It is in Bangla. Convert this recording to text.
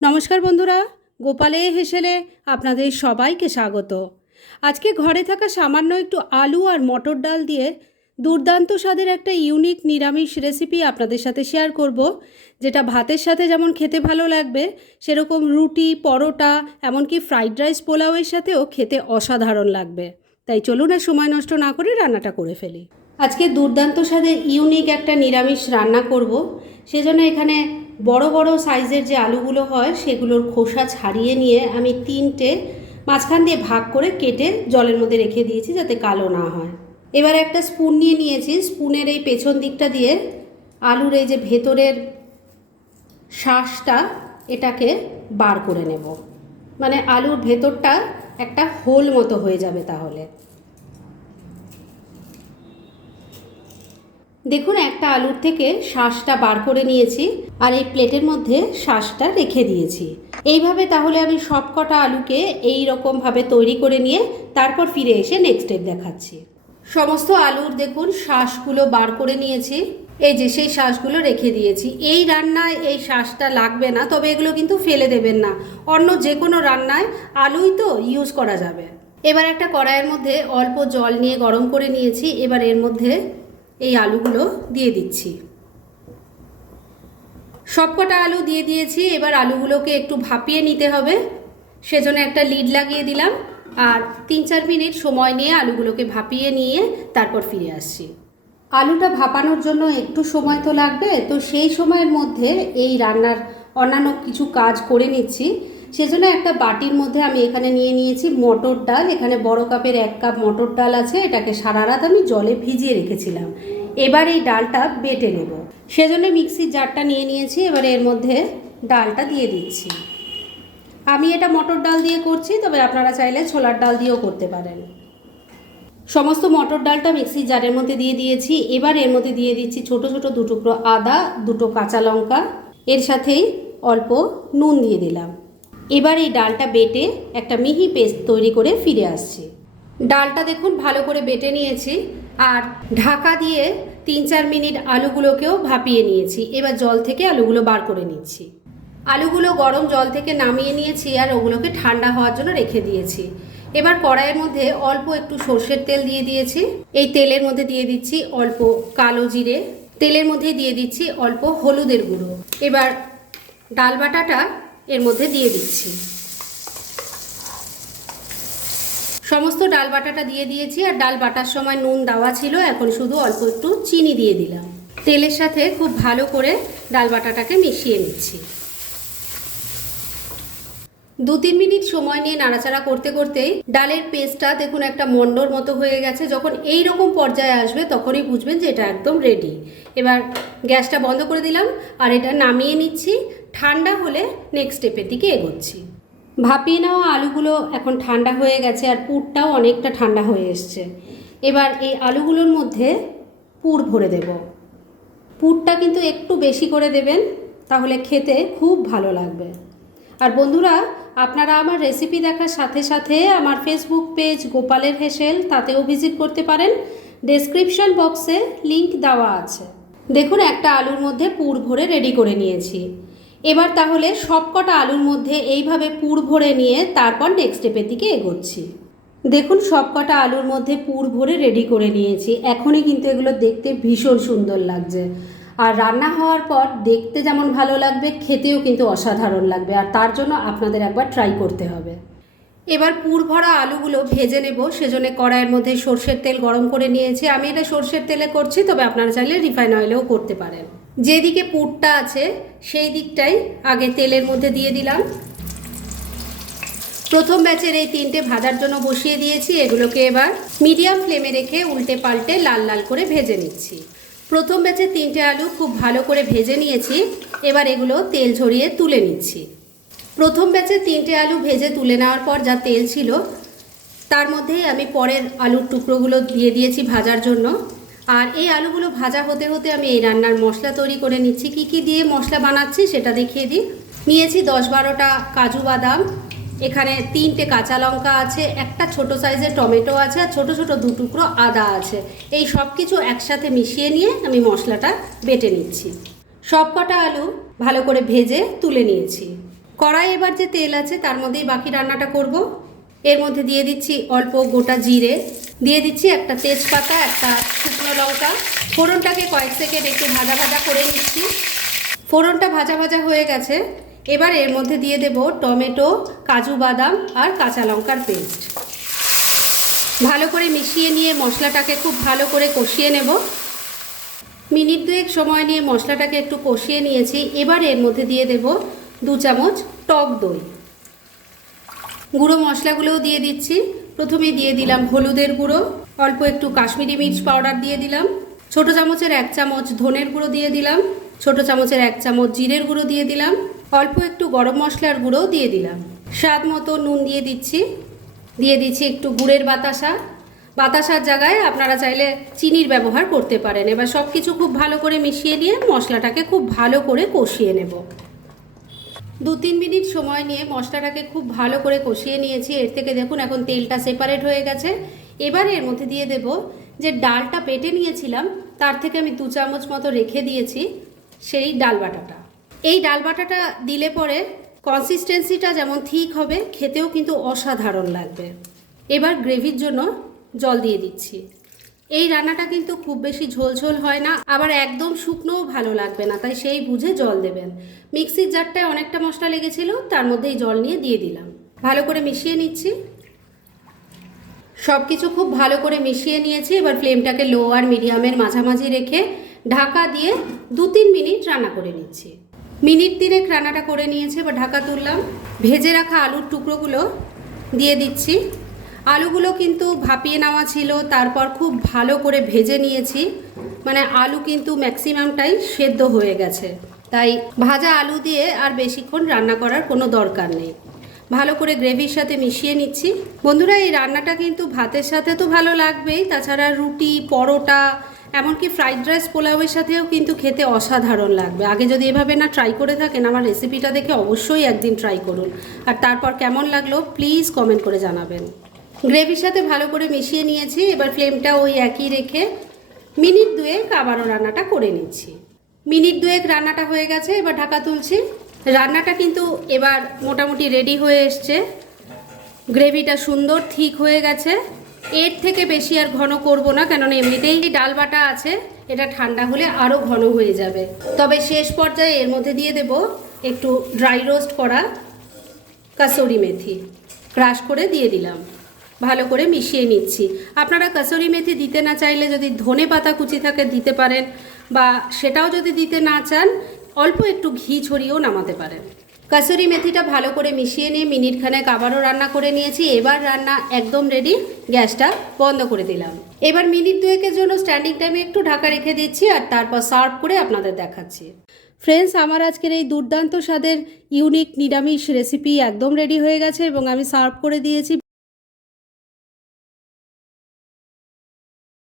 নমস্কার বন্ধুরা, গোপালে হেসেলে আপনাদের সবাইকে স্বাগত। আজকে ঘরে থাকা সামান্য একটু আলু আর মটর ডাল দিয়ে দুর্দান্ত স্বাদের একটা ইউনিক নিরামিষ রেসিপি আপনাদের সাথে শেয়ার করব, যেটা ভাতের সাথে যেমন খেতে ভালো লাগবে, সেরকম রুটি, পরোটা, এমনকি ফ্রাইড রাইস পোলাওয়ের সাথেও খেতে অসাধারণ লাগবে। তাই চলুন আর সময় নষ্ট না করে রান্নাটা করে ফেলি। আজকে দুর্দান্ত স্বাদের ইউনিক একটা নিরামিষ রান্না করব, সেজন্য এখানে বড় বড় সাইজের যে আলুগুলো হয়, সেগুলোর খোসা ছাড়িয়ে নিয়ে আমি তিনটে মাঝখান দিয়ে ভাগ করে কেটে জলের মধ্যে রেখে দিয়েছি যাতে কালো না হয়। এবার একটা স্পুন নিয়ে নিয়েছি। স্পুনের এই পেছন দিকটা দিয়ে আলুর এই যে ভেতরের শ্বাসটা, এটাকে বার করে নেব। মানে আলুর ভেতরটা একটা হোল মতো হয়ে যাবে তাহলে। দেখুন, একটা আলুর থেকে শ্বাসটা বার করে নিয়েছি আর এই প্লেটের মধ্যে শ্বাসটা রেখে দিয়েছি। এইভাবে তাহলে আমি সব কটা আলুকে এই রকমভাবে তৈরি করে নিয়ে তারপর ফিরে এসে নেক্সট স্টেপ দেখাচ্ছি। সমস্ত আলুর দেখুন শ্বাসগুলো বার করে নিয়েছি। এই যে সেই শ্বাসগুলো রেখে দিয়েছি। এই রান্নায় এই শ্বাসটা লাগবে না, তবে এগুলো কিন্তু ফেলে দেবেন না। অন্য যে কোনো রান্নায় আলুই তো ইউজ করা যাবে। এবার একটা কড়াইয়ের মধ্যে অল্প জল নিয়ে গরম করে নিয়েছি। এবার এর মধ্যে এই আলুগুলো দিয়ে দিচ্ছি। সবকটা আলু দিয়ে দিয়েছি, এবার আলুগুলোকে একটু ভাপিয়ে নিতে হবে। সেজন্য একটা লিড লাগিয়ে দিলাম আর তিন চার মিনিট সময় নিয়ে আলুগুলোকে ভাপিয়ে নিয়ে তারপর ফিরে আসছি। আলুটা ভাপানোর জন্য একটু সময় তো লাগবে, তো সেই সময়ের মধ্যে এই রান্নার অন্যান্য কিছু কাজ করে নিচ্ছি। সেজন্য একটা বাটির মধ্যে আমি এখানে নিয়ে নিয়েছি মটর ডাল। এখানে বড় কাপের এক কাপ মটর ডাল আছে, এটাকে সারা রাত আমি জলে ভিজিয়ে রেখেছিলাম। এবার এই ডালটা বেটে নেব। সেজন্য মিক্সির জারটা নিয়ে নিয়েছি, এবার এর মধ্যে ডালটা দিয়ে দিচ্ছি। আমি এটা মটর ডাল দিয়ে করছি, তবে আপনারা চাইলে ছোলার ডাল দিয়েও করতে পারেন। সমস্ত মটর ডালটা মিক্সির জারের মধ্যে দিয়ে দিয়েছি। এবার এর মধ্যে দিয়ে দিচ্ছি ছোট ছোট দুটুকরো আদা, দুটো কাঁচা লঙ্কা। এর সাথেই অল্প নুন দিয়ে দিলাম। এবার এই ডালটা বেটে একটা মিহি পেস্ট তৈরি করে ফিরে আসছি। ডালটা দেখুন ভালো করে বেটে নিয়েছি আর ঢাকা দিয়ে তিন চার মিনিট আলুগুলোকেও ভাপিয়ে নিয়েছি। এবার জল থেকে আলুগুলো বার করে নিচ্ছি। আলুগুলো গরম জল থেকে নামিয়ে নিয়েছি আর ওগুলোকে ঠান্ডা হওয়ার জন্য রেখে দিয়েছি। এবার কড়াইয়ের মধ্যে অল্প একটু সর্ষের তেল দিয়ে দিয়েছি। এই তেলের মধ্যে দিয়ে দিচ্ছি অল্প কালো জিরে। তেলের মধ্যে দিয়ে দিচ্ছি অল্প হলুদের গুঁড়ো। এবার ডাল বাটাটা এর মধ্যে দিয়ে দিচ্ছি। সমস্ত ডাল বাটাটা দিয়ে দিয়েছি আর ডাল বাটার সময় নুন দেওয়া ছিল, এখন শুধু অল্প একটু চিনি দিয়ে দিলাম। তেলের সাথে খুব ভালো করে ডাল বাটাটাকে মিশিয়ে নিচ্ছি। দু তিন মিনিট সময় নিয়ে নাড়াচাড়া করতে করতেই ডালের পেস্টটা দেখুন একটা মন্ডর মতো হয়ে গেছে। যখন এই রকম পর্যায়ে আসবে তখনই বুঝবেন যে এটা একদম রেডি এবার গ্যাসটা বন্ধ করে দিলাম আর এটা নামিয়ে নিচ্ছি। ঠান্ডা হলে নেক্সট স্টেপের দিকে এগোচ্ছি। ভাপিয়ে নেওয়া আলুগুলো এখন ঠান্ডা হয়ে গেছে আর পুরটাও অনেকটা ঠান্ডা হয়ে এসছে। এবার এই আলুগুলোর মধ্যে পুর ভরে দেব। পুরটা কিন্তু একটু বেশি করে দেবেন, তাহলে খেতে খুব ভালো লাগবে। আর বন্ধুরা, আপনারা আমার রেসিপি দেখার সাথে সাথে আমার ফেসবুক পেজ গোপালের হেসেল, তাতেও ভিজিট করতে পারেন। ডেসক্রিপশন বক্সে লিংক দেওয়া আছে। দেখুন, একটা আলুর মধ্যে পুর ভরে রেডি করে নিয়েছি। এবার তাহলে সবকটা আলুর মধ্যে এইভাবে পুর ভরে নিয়ে তারপর নেক্সট স্টেপের দিকে এগোচ্ছি। দেখুন, সবকটা আলুর মধ্যে পুর ভরে রেডি করে নিয়েছি। এখনই কিন্তু এগুলো দেখতে ভীষণ সুন্দর লাগছে। আর রান্না হওয়ার পর দেখতে যেমন ভালো লাগবে, খেতেও কিন্তু অসাধারণ লাগবে। আর তার জন্য আপনাদের একবার ট্রাই করতে হবে। এবার পুর ভরা আলুগুলো ভেজে নেব, সেজন্য কড়াইয়ের মধ্যে সর্ষের তেল গরম করে নিয়েছি। আমি এটা সর্ষের তেলে করছি, তবে আপনারা চাইলে রিফাইন অয়েলেও করতে পারেন। যেদিকে পুরটা আছে, সেই দিকটাই আগে তেলের মধ্যে দিয়ে দিলাম। প্রথম ব্যাচের এই তিনটে ভাজার জন্য বসিয়ে দিয়েছি। এগুলোকে এবার মিডিয়াম ফ্লেমে রেখে উল্টে পাল্টে লাল লাল করে ভেজে নিচ্ছি। প্রথম ব্যাচের তিনটে আলু খুব ভালো করে ভেজে নিয়েছি। এবার এগুলো তেল ঝরিয়ে তুলে নিচ্ছি। প্রথম ব্যাচের তিনটে আলু ভেজে তুলে নেওয়ার পর যা তেল ছিল, তার মধ্যেই আমি পরের আলুর টুকরোগুলো দিয়ে দিয়েছি ভাজার জন্য। আর এই আলুগুলো ভাজা হতে হতে আমি এই রান্নার মশলা তৈরি করে নিচ্ছি। কি কি দিয়ে মশলা বানাচ্ছি সেটা দেখিয়ে দিই। নিয়েছি দশ বারোটা কাজু বাদাম। এখানে তিনটে কাঁচা লঙ্কা আছে, একটা ছোট সাইজের টমেটো আছে আর ছোটো ছোটো দু টুকরো আদা আছে। এই সব কিছু একসাথে মিশিয়ে নিয়ে আমি মশলাটা বেটে নিচ্ছি। সব কটা আলু ভালো করে ভেজে তুলে নিয়েছি। কড়াই এবার যে তেল আছে, তার মধ্যেই বাকি রান্নাটা করব। এর মধ্যে দিয়ে দিচ্ছি অল্প গোটা জিরে। দিয়ে দিচ্ছি একটা তেজপাতা, একটা শুকনো লঙ্কা। ফোড়নটাকে কয়েক সেকেন্ড একটু ভাজা ভাজা করে নিচ্ছি। ফোড়নটা ভাজা ভাজা হয়ে গেছে। এবার এর মধ্যে দিয়ে দেব টমেটো, কাজু বাদাম আর কাঁচা লঙ্কার পেস্ট। ভালো করে মিশিয়ে নিয়ে মশলাটাকে খুব ভালো করে কষিয়ে নেব। মিনিট দুয়েক সময় নিয়ে মশলাটাকে একটু কষিয়ে নিয়েছি। এবার এর মধ্যে দিয়ে দেব দু চামচ টক দই। গুঁড়ো মশলাগুলোও দিয়ে দিচ্ছি। প্রথমে দিয়ে দিলাম হলুদের গুঁড়ো, অল্প একটু কাশ্মীরি মির্চ পাউডার দিয়ে দিলাম। ছোট চামচের এক চামচ ধনের গুঁড়ো দিয়ে দিলাম। ছোট চামচের এক চামচ জিরের গুঁড়ো দিয়ে দিলাম। অল্প একটু গরম মশলার গুঁড়োও দিয়ে দিলাম। স্বাদ মতো নুন দিয়ে দিচ্ছি। দিয়ে দিচ্ছি একটু গুড়ের বাতাসা। বাতাসার জায়গায় আপনারা চাইলে চিনির ব্যবহার করতে পারেন। এবার সব কিছু খুব ভালো করে মিশিয়ে নিয়ে মশলাটাকে খুব ভালো করে কষিয়ে নেব। দু তিন মিনিট সময় নিয়ে মশলাটাকে খুব ভালো করে কষিয়ে নিয়েছি। এর থেকে দেখুন এখন তেলটা সেপারেট হয়ে গেছে। এবার এর মধ্যে দিয়ে দেব যে ডালটা পেটে নিয়েছিলাম, তার থেকে আমি দু চামচ মতো রেখে দিয়েছি সেই ডাল বাটাটা। এই ডাল বাটাটা দিলে পরে কনসিস্টেন্সিটা যেমন ঠিক হবে, খেতেও কিন্তু অসাধারণ লাগবে। এবার গ্রেভির জন্য জল দিয়ে দিচ্ছি। এই রান্নাটা কিন্তু খুব বেশি ঝোলঝোল হয় না, আবার একদম শুকনোও ভালো লাগবে না, তাই সেই বুঝে জল দেবেন। মিক্সির জারটায় অনেকটা মশলা লেগেছিল, তার মধ্যেই জল নিয়ে দিয়ে দিলাম। ভালো করে মিশিয়ে নিচ্ছি। সব কিছু খুব ভালো করে মিশিয়ে নিয়েছি, এবার ফ্লেমটাকে লো আর মিডিয়ামের মাঝামাঝি রেখে ঢাকা দিয়ে দু তিন মিনিট রান্না করে নিচ্ছি। মিনিট তিনেক রান্নাটা করে নিয়েছে, এবার ঢাকা তুললাম। ভেজে রাখা আলুর টুকরোগুলো দিয়ে দিচ্ছি। আলুগুলো কিন্তু ভাপিয়ে নেওয়া ছিল, তারপর খুব ভালো করে ভেজে নিয়েছি। মানে আলু কিন্তু ম্যাক্সিমামটাই সেদ্ধ হয়ে গেছে। তাই ভাজা আলু দিয়ে আর বেশিক্ষণ রান্না করার কোনো দরকার নেই। ভালো করে গ্রেভির সাথে মিশিয়ে নিচ্ছি। বন্ধুরা, এই রান্নাটা কিন্তু ভাতের সাথে তো ভালো লাগবেই, তাছাড়া রুটি, পরোটা, এমনকি ফ্রাইড রাইস পোলাওয়ের সাথেও কিন্তু খেতে অসাধারণ লাগবে। আগে যদি এভাবে না ট্রাই করে থাকেন, আমার রেসিপিটা দেখে অবশ্যই একদিন ট্রাই করুন। আর তারপর কেমন লাগল, প্লিজ কমেন্ট করে জানাবেন। গ্রেভির সাথে ভালো করে মিশিয়ে নিয়েছি, এবার ফ্লেমটা ওই একই রেখে মিনিট দুয়েক আবারও রান্নাটা করে নিচ্ছি। মিনিট দুয়েক রান্নাটা হয়ে গেছে, এবার ঢাকা তুলছি। রান্নাটা কিন্তু এবার মোটামুটি রেডি হয়ে এসছে। গ্রেভিটা সুন্দর ঠিক হয়ে গেছে। এর থেকে বেশি আর ঘন করব না, কেননা এমনিতেই ডাল বাটা আছে, এটা ঠান্ডা হলে আরও ঘন হয়ে যাবে। তবে শেষ পর্যায়ে এর মধ্যে দিয়ে দেব একটু ড্রাই রোস্ট করা কাসুরি মেথি। ক্রাশ করে দিয়ে দিলাম। ভালো করে মিশিয়ে নিচ্ছি। আপনারা কাসুরি মেথি দিতে না চাইলে যদি ধনে পাতা কুচি থাকে দিতে পারেন বা সেটাও যদি দিতে না চান, অল্প একটু ঘি ছড়িয়েও নামাতে পারেন। কাসুরি মেথিটা ভালো করে মিশিয়ে নিয়ে মিনিট খানেক আবারও রান্না করে নিয়েছি। এবার রান্না একদম রেডি গ্যাসটা বন্ধ করে দিলাম। এবার মিনিট দুয়েকের জন্য স্ট্যান্ডিং টাইমে একটু ঢাকা রেখে দিচ্ছি আর তারপর সার্ভ করে আপনাদের দেখাচ্ছি। ফ্রেন্ডস আমার আজকের এই দুর্দান্ত স্বাদের ইউনিক নিরামিষ রেসিপি একদম রেডি হয়ে গেছে এবং আমি সার্ভ করে দিয়েছি।